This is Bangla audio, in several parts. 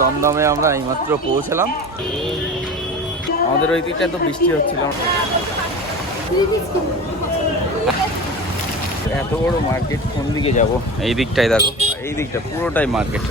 দমদমে আমরা এইমাত্র পৌঁছলাম। আমাদের ওই দিকটায় তো বৃষ্টি হচ্ছিল। এত বড় মার্কেট, কোন দিকে যাব? এই দিকটাই দেখো, এই দিকটা পুরোটাই মার্কেট।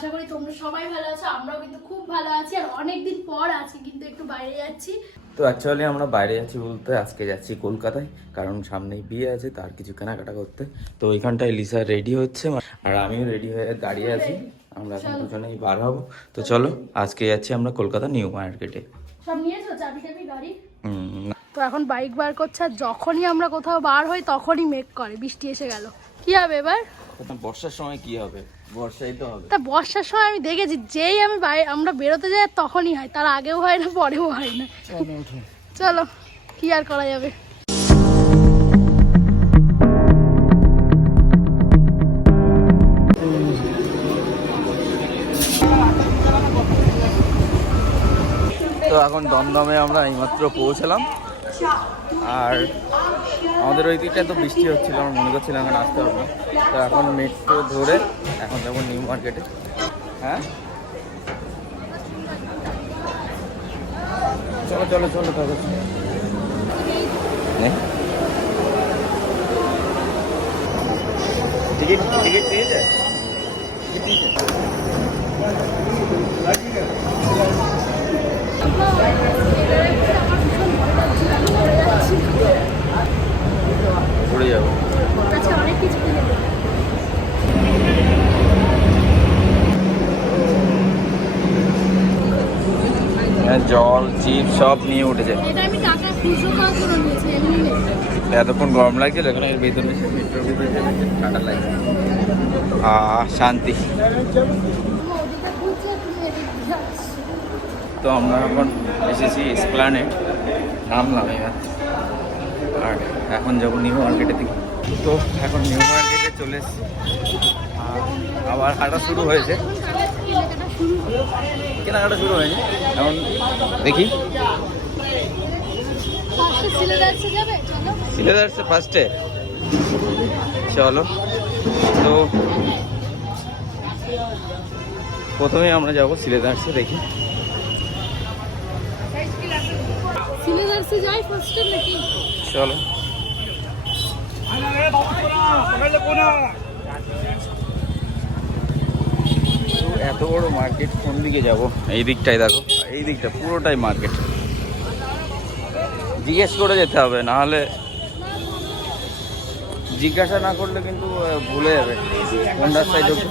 আশা করি তোমরা সবাই ভালো আছো, আমরাও কিন্তু খুব ভালো আছি। আর অনেকদিন পর আজকে কিন্তু একটু বাইরে যাচ্ছি। তো অ্যাকচুয়ালি আমরা বাইরে যাচ্ছি বলতে আজকে যাচ্ছি কলকাতায়, কারণ সামনেই বিয়ে আছে, তার কিছু কেনাকাটা করতে। তো ওইখানটায় লিসা রেডি হচ্ছে আর আমিও রেডি হয়ে দাঁড়িয়ে আছি। আমরা এখন দুজনেই বার হবো। তো চলো, আজকে যাচ্ছি আমরা কলকাতা নিউ মার্কেটে। সব নিয়েছো চাবি টাবি গাড়ি? তো এখন বাইক বার করছে, আর যখনই আমরা কোথাও বার হই তখনই মেঘ করে। বৃষ্টি এসে গেল, কি হবে এবার? বর্ষার সময় কি হবে? বর্ষাই তো হবে। তা বর্ষার সময় আমি দেখেছি, যেই আমরা বেরোতে যাই তখনই হয়, তার আগেও হয় না, পরেও হয় না। চলো, কি আর করা যাবে। তো এখন দমদমে আমরা এইমাত্র পৌঁছলাম। আর আমাদের ওই দিকটায় তো বৃষ্টি হচ্ছিল, আমরা মনে করছিলাম এখন আসতে পারবো। তো এখন মেট্রো ধরে এখন যাবো নিউ মার্কেটে। হ্যাঁ, চলো চলো চলো তবে। টিকিট টিকিট পেয়েছে? ঘুরে যাবো। জল চিপস সব নিয়ে উঠেছে। এতক্ষণ গরম লাগছিল, এখন এর ভেতরে মেট্রোর ভিতরে ঠান্ডা লাগছে। শান্তি। তো আমরা এখন এসেছি এসপ্ল্যানেড, নামলাম এবার। আর এখন যাবো নিউ মার্কেটের দিকে। তো এখন নিউ মার্কেটে চলে এসেছি, আবার হাঁটা শুরু হয়েছে। কেনাকাটা শুরু হয়নি এখন, দেখি সিলেদার্সে ফার্স্টে। চলো, তো প্রথমে আমরা যাবো সিলেদার্সে, দেখি। চলো, এত বড় মার্কেট, কোন দিকে যাব? এই দিকটাই দেখো, এই দিকটা পুরোটাই মার্কেট। জিজ্ঞেস করে যেতে হবে, না হলে জিজ্ঞাসা না করলে কিন্তু ভুলে যাবে কোন রাস্তায় ঢুকবে।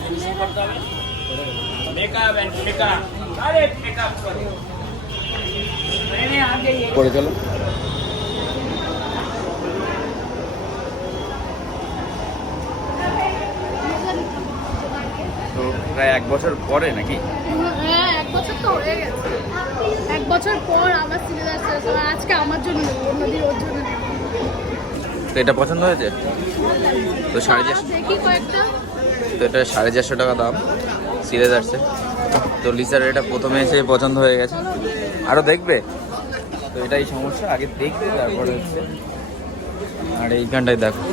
করে চলো। তো প্রায় 1 বছর পরে নাকি? হ্যাঁ, 1 বছর তো হয়ে গেছে। 1 বছর পর আবার সিলেদার্সে। আজকে আমার জন্য অন্যদিন ওর জন্য। তো এটা পছন্দ হয়েছে? তো 450 দেখি কয়েকটা। তো এটা 450 টাকা দাম সিলেদার্সে। তো লিসার এটা প্রথমে এসে পছন্দ হয়ে গেছে, আরও দেখবে। তো এটাই সমস্যা, আগে দেখবে তারপরে হচ্ছে। আর এইখানটায় দেখো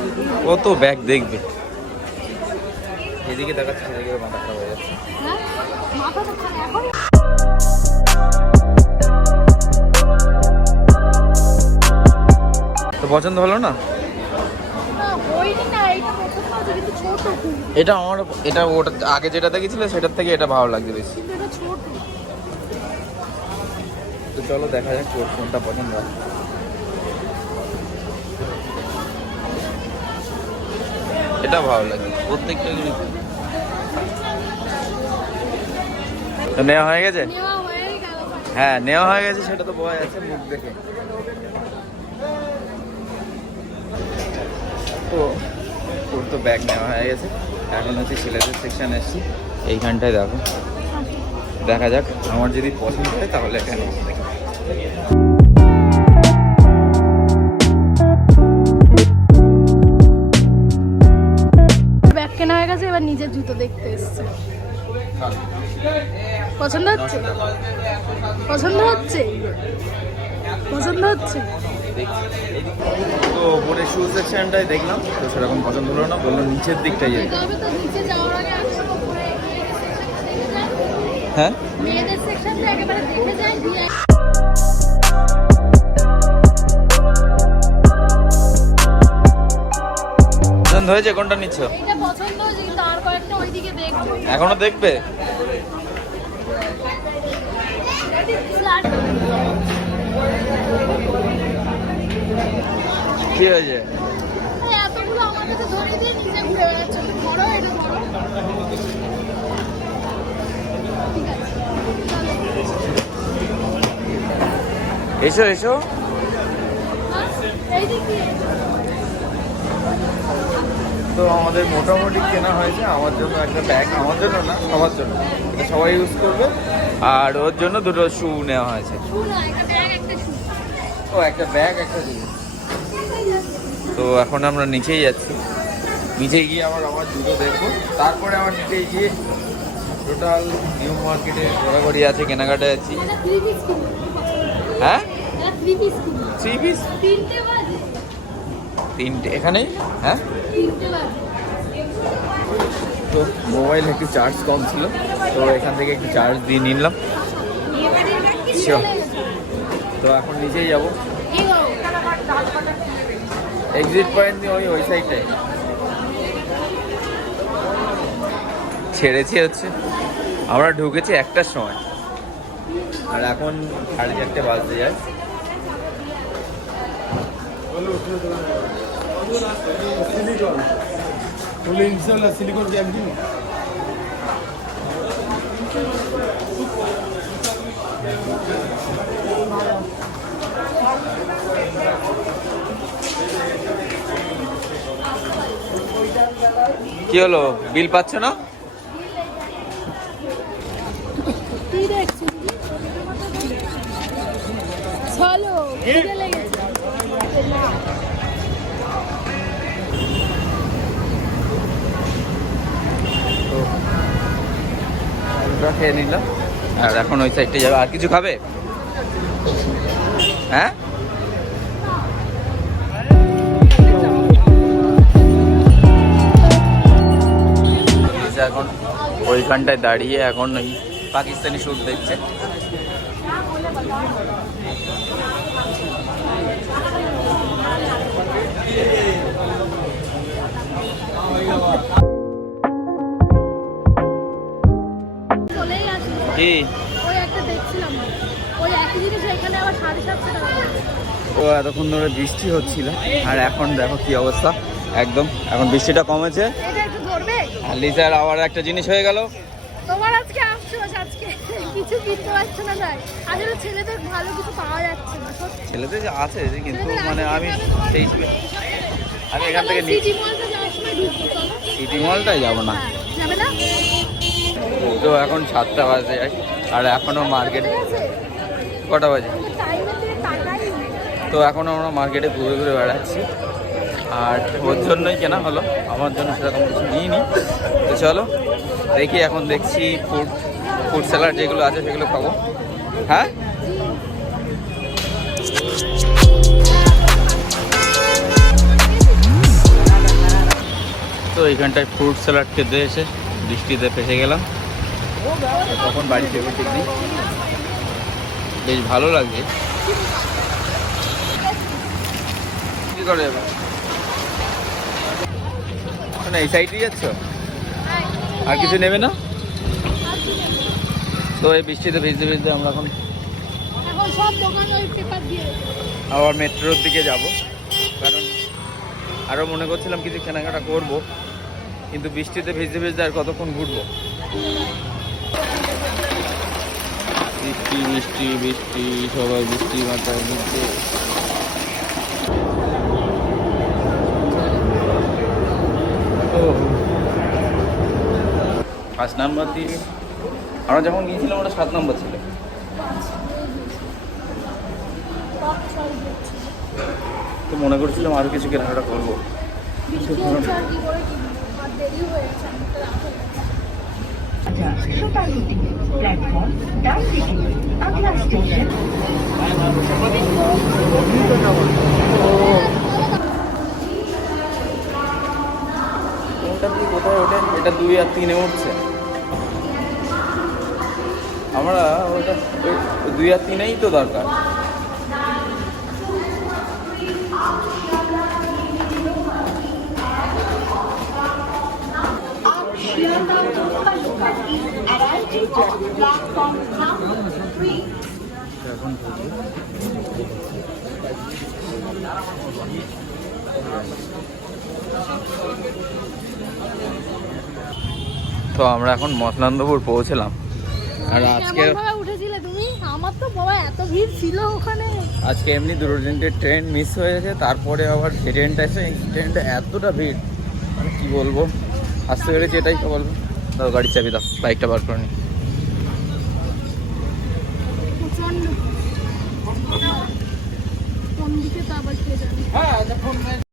কত ব্যাগ দেখবে, এদিকে দেখাচ্ছে সেদিকে মাথা খারাপ হয়ে যাচ্ছে। তো পছন্দ হলো না? এটা আমার, এটা ওটা আগে যেটা দেখেছিল সেটার থেকে এটা ভালো লাগছে বেশি। তো চলো দেখা যাক কোনটা পছন্দ হয়। এটা ভালো লাগে প্রত্যেকটা। তো নেওয়া হয়ে গেছে? হ্যাঁ, নেওয়া হয়ে গেছে, সেটা তো বোঝা যাচ্ছে মুখ দেখে। তো ওর তো ব্যাগ নেওয়া হয়ে গেছে, এখন হচ্ছে ছেলেদের সেকশন এসেছি। এইখানটায় দেখো, দেখা যাক আমার যদি পছন্দ হয় তাহলে এটা নেবো। ব্যাগ কেনা হয়ে গেছে, এবার নিজের জুতো দেখতে এসছে। পছন্দ হচ্ছে? পছন্দ হচ্ছে? পছন্দ হচ্ছে? তো ওপরে শু সেকশনটাই দেখলাম, তো সেরকম পছন্দ হলো না, বললো নিচের দিকটাই যেতে। তো নিচে যাওয়ার আগে একবার উপরে হ্যাঁ, মেয়েদের সেকশনটা একেবারে দেখে যাই দিয়ে। পছন্দ হয়েছে? কোনটা নিচ্ছ? এটা পছন্দ হয়েছে কিন্তু আর কয়েকটা ওইদিকে দেখবো। এখনো দেখবে? কি হয়েছে? এতগুলো আমার কাছে ধরে দিয়ে নিচে ঘুরে বেড়াচ্ছে। বড় এটা বড়। এসো এসো। এই দিক দিয়ে তো আমাদের মোটামুটি কেনা হয়েছে। আমার জন্য একটা ব্যাগ, আমার জন্য না সবার জন্য, এটা সবাই ইউজ করবে। আর ওর জন্য দুটো শু নেওয়া হয়েছে। শুনো একটা ব্যাগ একটা শু। ও একটা ব্যাগ একটা শু। তো এখন আমরা নিচেই যাচ্ছি, নিচে গিয়ে আমার জুতো দেখবো, তারপরে আমার নিচে গিয়ে টোটাল নিউ মার্কেটে ঘোরাঘুরি আছে, কেনাকাটা যাচ্ছি। এটা 3 পিস কিনবো। হ্যাঁ, এটা 3 পিস কিনবো। 3 পিস? 3টে বাজে। 3টে এখানেই? হ্যাঁ। 3টে বাজে। তো মোবাইল একটু চার্জ কম ছিল, তো এখান থেকে একটু চার্জ দিয়ে নিলাম। Sure. তো এখন নিচেই যাবো, এক্সিট পয়েন্ট দিয়ে ওই সাইডটাই ছেড়েছি। হচ্ছে আমরা ঢুকেছি 1টার সময়, আর এখন 4:30 বাজতে যায়। সিলিকন ব্যাগ দিন। কি হলো, বিল পাচ্ছ না? কি দেখছিস? চলো খিদে লেগেছে। না ওটা খেয়ে নিলাম, আর এখন ওই সাইডটা যাবে। আর কিছু খাবে? হ্যাঁ, এখন ওইখানটায় দাঁড়িয়ে এখন ওই পাকিস্তানি শ্যুট দেখছে। চলেই আসি। কি? ওই একটা দেখছিলাম, ওই একই জিনিস এখানে আবার 750 টাকা করে। তো এতক্ষণ ধরে বৃষ্টি হচ্ছিল, আর এখন দেখো কি অবস্থা, একদম এখন বৃষ্টিটা কমেছে। এটা একটু ধরবে? আর লিজার আবার একটা জিনিস হয়ে গেল। তোমার আজকে আফসোস, আজকে কিছু কিনতে পারছো না তাই। আসলে ছেলেদের ভালো কিছু পাওয়া যাচ্ছে না। সত্যি। ছেলেদের যে আছে যে, কিন্তু ছেলেদের মানে আছে, আমি কিন্তু তোমার সেই হিসেবে আমি এখান থেকে সিটি মলটা যাওয়ার সময় ঢুকবো, চলো। সিটি মলটাই যাবো না। হ্যাঁ, যাবে না? তো এখন 7টা বাজে যায়, আর এখনো মার্কেট ঠিক আছে? কটা বাজে? টাইমের দিকে টাকাই নেই। তো এখনো আমরা মার্কেটে ঘুরে ঘুরে বেড়াচ্ছি, আর ওর জন্যই কেনা হলো, আমার জন্য সেরকম কিছু নিইনি। তো চলো দেখি, এখন দেখছি ফুড স্যালাড যেগুলো আছে সেগুলো খাবো। হ্যাঁ, তো এইখানটায় ফ্রুট স্যালাড খেতে এসে বৃষ্টিতে ফেসে গেলাম। তখন বাড়ি ফেরবো ঠিক নেই, বেশ ভালো লাগছে। কি করে যাবে? না এই সাইডে যাচ্ছ? আর কিছু নেবে না? তো এই বৃষ্টিতে ভিজতে ভিজতে আমরা এখন এখন সব দোকানে ওই পেপার দিয়ে আবার মেট্রোর দিকে যাব, কারণ আরও মনে করছিলাম কিছু কেনাকাটা করব, কিন্তু বৃষ্টিতে ভিজতে ভিজতে আর কতক্ষণ ঘুরবো। বৃষ্টি বৃষ্টি বৃষ্টি, সবাই বৃষ্টি মাথায় ঘুরছে। পাঁচ নাম্বার দিয়ে আমরা যখন গিয়েছিলাম ওটা 7 নম্বর ছিল। তো মনে করছিলাম আরো কিছু কেনাকাটা করবো। বৃষ্টি হচ্ছে আর কি করে কিনবো? বাধ্য দেরি হয়ে গেছে, অনেকটা রাত হয়ে গেছে। सुपरहिटिंग प्लेटफॉर्म डाउन अगला स्टेशन কোনটা দিয়ে কোথায় ওঠে? এটা 2 আর 3-এ উঠছে। আমরা ওটা 2 আর 3-এই তো দরকার। এখন তো আমরা এখন মসলান্দপুর পৌঁছলাম। আর আজকে কেমন ভাবে উঠেছিলে তুমি? আমার তো বাবা এত ভিড় ছিল ওখানে। আজকে এমনি দুটো তিনটে ট্রেন মিস হয়ে গেছে, তারপরে আবার যে ট্রেনটা এসে এই ট্রেনটা এতটা ভিড় মানে কী বলবো, আসতে পেরেছি এটাই তো বলবো। দাও গাড়ির চাবি দাও, বাইকটা বার করে নি। প্রচন্ড কোন দিকে তো আবার কে জানে।